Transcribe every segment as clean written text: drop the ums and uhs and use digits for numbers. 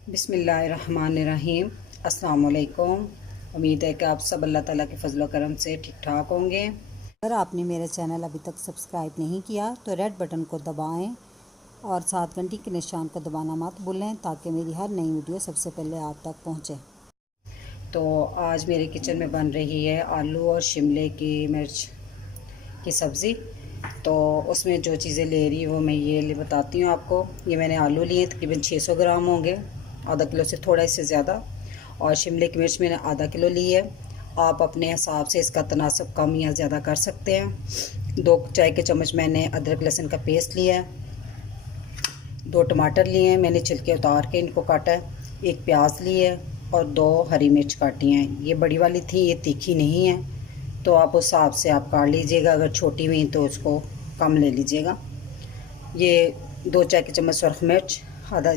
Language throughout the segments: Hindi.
बिस्मिल्लाहिर्रहमानिर्रहीम। अस्सलाम वालेकुम। उम्मीद है कि आप सब अल्लाह ताला के फजल करम से ठीक ठाक होंगे। अगर आपने मेरा चैनल अभी तक सब्सक्राइब नहीं किया तो रेड बटन को दबाएं और साथ घंटी के निशान को दबाना मत भूलें ताकि मेरी हर नई वीडियो सबसे पहले आप तक पहुंचे। तो आज मेरे किचन में बन रही है आलू और शिमले की मिर्च की सब्ज़ी। तो उसमें जो चीज़ें ले रही हूँ वो मैं ये बताती हूँ आपको। ये मैंने आलू लिए तकरीबन 600 ग्राम होंगे, आधा किलो से थोड़ा इससे ज़्यादा। और शिमले की मिर्च मैंने आधा किलो ली है। आप अपने हिसाब से इसका तनासब कम या ज़्यादा कर सकते हैं। 2 चाय के चम्मच मैंने अदरक लहसुन का पेस्ट लिया है। 2 टमाटर लिए हैं, मैंने छिलके उतार के इनको काटा है। 1 प्याज ली है और 2 हरी मिर्च काटी हैं। ये बड़ी वाली थी, ये तीखी नहीं है, तो आप उस हिसाब से आप काट लीजिएगा। अगर छोटी हुई तो उसको कम ले लीजिएगा। ये 2 चाय के चम्मच सुरख मिर्च, आधा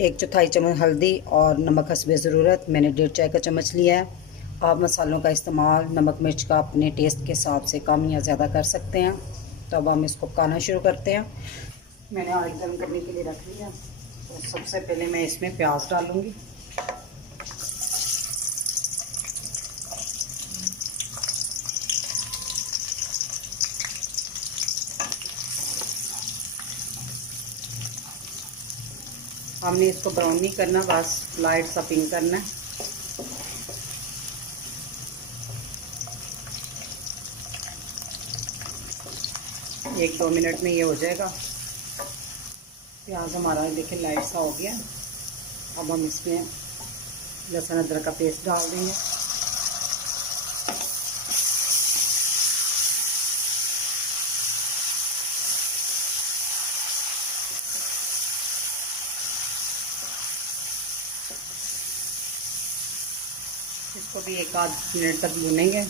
1/4 चम्मच हल्दी और नमक हस्बे ज़रूरत मैंने 1.5 चाय का चम्मच लिया है। आप मसालों का इस्तेमाल नमक मिर्च का अपने टेस्ट के हिसाब से कम या ज़्यादा कर सकते हैं। तो अब हम इसको पकाना शुरू करते हैं। मैंने ऑयल गर्म करने के लिए रख लिया। तो सबसे पहले मैं इसमें प्याज डालूँगी। हमने इसको ब्राउन नहीं करना, बस लाइट सा पिंक करना है। एक 2 मिनट में ये हो जाएगा। प्याज हमारा देखिए लाइट सा हो गया। अब हम इसमें लहसुन अदरक का पेस्ट डाल देंगे। इसको भी 1 आध मिनट तक भूनेंगे।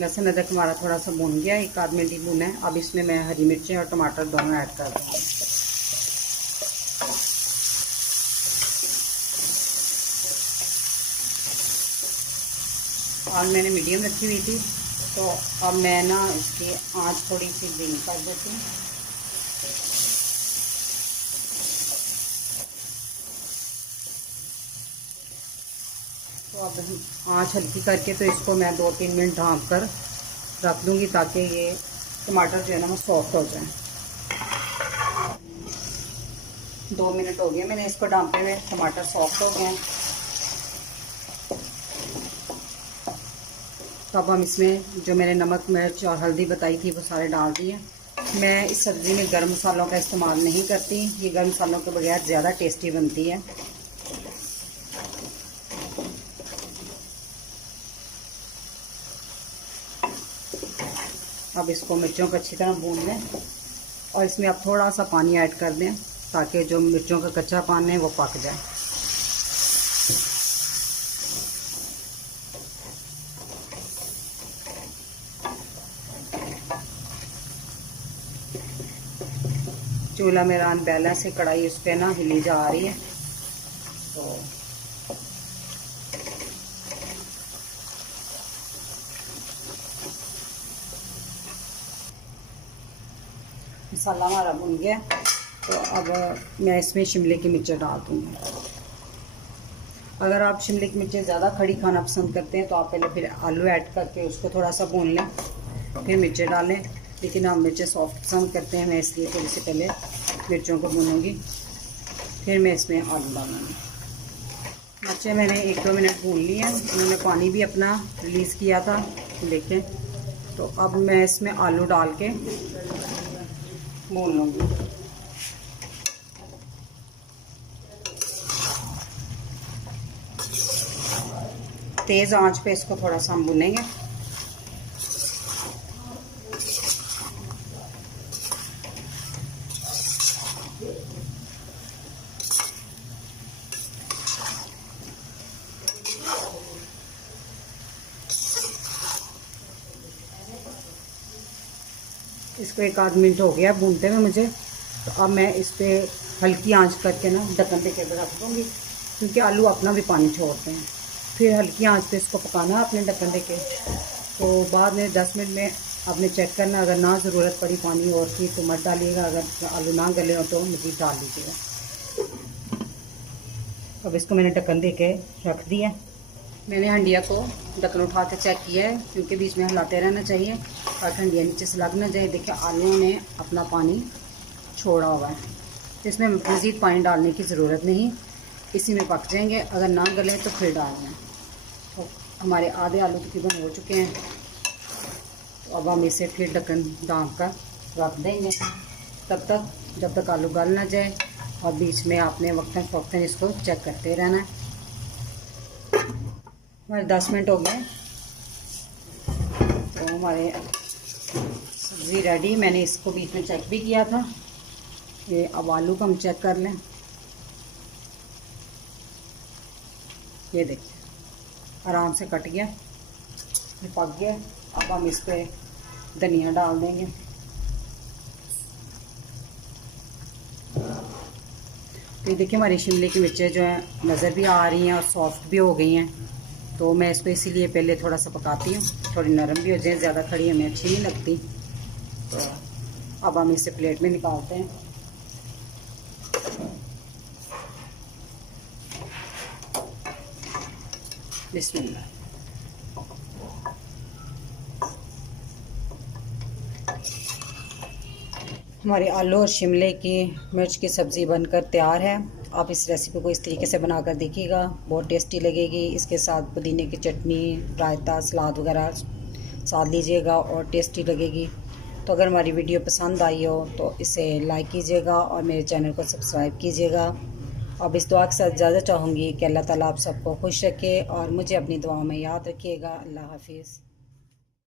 लहसुन अदरक हमारा थोड़ा सा भून गया, 1 आध मिनट ही भूना है। अब इसमें मैं हरी मिर्चें और टमाटर दोनों ऐड कर दूँगी। आज मैंने मीडियम रखी हुई थी, तो अब मैं ना इसकी आंच थोड़ी सी धीमी कर देती हूँ। तो अब आंच हल्की करके तो इसको मैं 2-3 मिनट ढाँप कर रख दूँगी ताकि ये टमाटर जो है ना वो सॉफ्ट हो जाए। 2 मिनट हो गए मैंने इसको ढाँपे हुए, टमाटर सॉफ्ट हो गए हैं। तो अब हम इसमें जो मैंने नमक मिर्च और हल्दी बताई थी वो सारे डाल दिए। मैं इस सब्ज़ी में गर्म मसालों का इस्तेमाल नहीं करती, ये गर्म मसालों के बगैर ज़्यादा टेस्टी बनती है। अब इसको मिर्चों को अच्छी तरह भून लें और इसमें अब थोड़ा सा पानी ऐड कर दें ताकि जो मिर्चों का कच्चापन है वो पक जाए। चूल्हा मेरा अनबैलेंस है, कढ़ाई उस पर ना हिली जा रही है। तो मसाला हमारा भुन गया। तो अब मैं इसमें शिमले की मिर्चें डाल दूँगी। अगर आप शिमले की मिर्चें ज़्यादा खड़ी खाना पसंद करते हैं तो आप पहले फिर आलू ऐड करके उसको थोड़ा सा भून लें, फिर मिर्चें डालें। लेकिन हम मिर्चें सॉफ्ट पसंद करते हैं, मैं इसलिए थोड़ी सी पहले मिर्चों को भूनूंगी, फिर मैं इसमें आलू डालूँगी। मिर्चें मैंने 1-2 मिनट भून ली हैं, उन्होंने पानी भी अपना रिलीज़ किया था, देखें। तो अब मैं इसमें आलू डाल के भून लूँगी। तेज़ आंच पे इसको थोड़ा सा हम भूनेंगे। इसको 1 आध मिनट हो गया भूनते हुए मुझे। तो अब मैं इस पर हल्की आंच करके ना ढक्कन पे के रख दूँगी, क्योंकि आलू अपना भी पानी छोड़ते हैं। फिर हल्की आंच पे इसको पकाना है अपने ढक्कन पे के। तो बाद में 10 मिनट में आपने चेक करना, अगर ना ज़रूरत पड़ी पानी और की तो मत डालिएगा, अगर आलू ना गले हो तो मज़ीद डाल लीजिएगा। अब इसको मैंने ढक्कन दे के रख दिया। मैंने हंडिया को ढक्कन उठा के चेक किया है, क्योंकि बीच में हिलाते रहना चाहिए ताकि हंडिया नीचे से लग ना जाए। देखिए आलू ने अपना पानी छोड़ा हुआ है, तो इसमें मज़ीद पानी डालने की ज़रूरत नहीं, इसी में पक जाएंगे। अगर ना गले तो फिर डालना है। तो हमारे आधे आलू तकरीबन हो चुके हैं, तो अब हम इसे फिर ढक्कन ढाँप कर रख देंगे तब तक जब तक आलू गल ना जाए, और बीच में आपने वक्तन फ़वक्तन इसको चेक करते रहना है। हमारे 10 मिनट हो गए, तो हमारे सब्ज़ी रेडी। मैंने इसको बीच में चेक भी किया था। ये अब आलू को हम चेक कर लें। ये देखिए आराम से कट गया, ये पक गया। अब हम इस पर धनिया डाल देंगे। तो ये देखिए हमारी शिमले की मिर्चें जो है नज़र भी आ रही हैं और सॉफ्ट भी हो गई हैं। तो मैं इसको इसीलिए पहले थोड़ा सा पकाती हूँ, थोड़ी नरम भी हो जाए, ज़्यादा खड़ी हमें अच्छी नहीं लगती। तो अब हम इसे प्लेट में निकालते हैं। बिस्मिल्लाह। हमारे आलू और शिमले की मिर्च की सब्ज़ी बनकर तैयार है। आप इस रेसिपी को इस तरीके से बनाकर देखिएगा, बहुत टेस्टी लगेगी। इसके साथ पुदीने की चटनी, रायता, सलाद वगैरह साथ लीजिएगा और टेस्टी लगेगी। तो अगर हमारी वीडियो पसंद आई हो तो इसे लाइक कीजिएगा और मेरे चैनल को सब्सक्राइब कीजिएगा। अब इस दुआ के साथ इजाज़त चाहूँगी कि अल्लाह ताला आप सबको खुश रखे और मुझे अपनी दुआओं में याद रखिएगा। अल्लाह हाफिज़।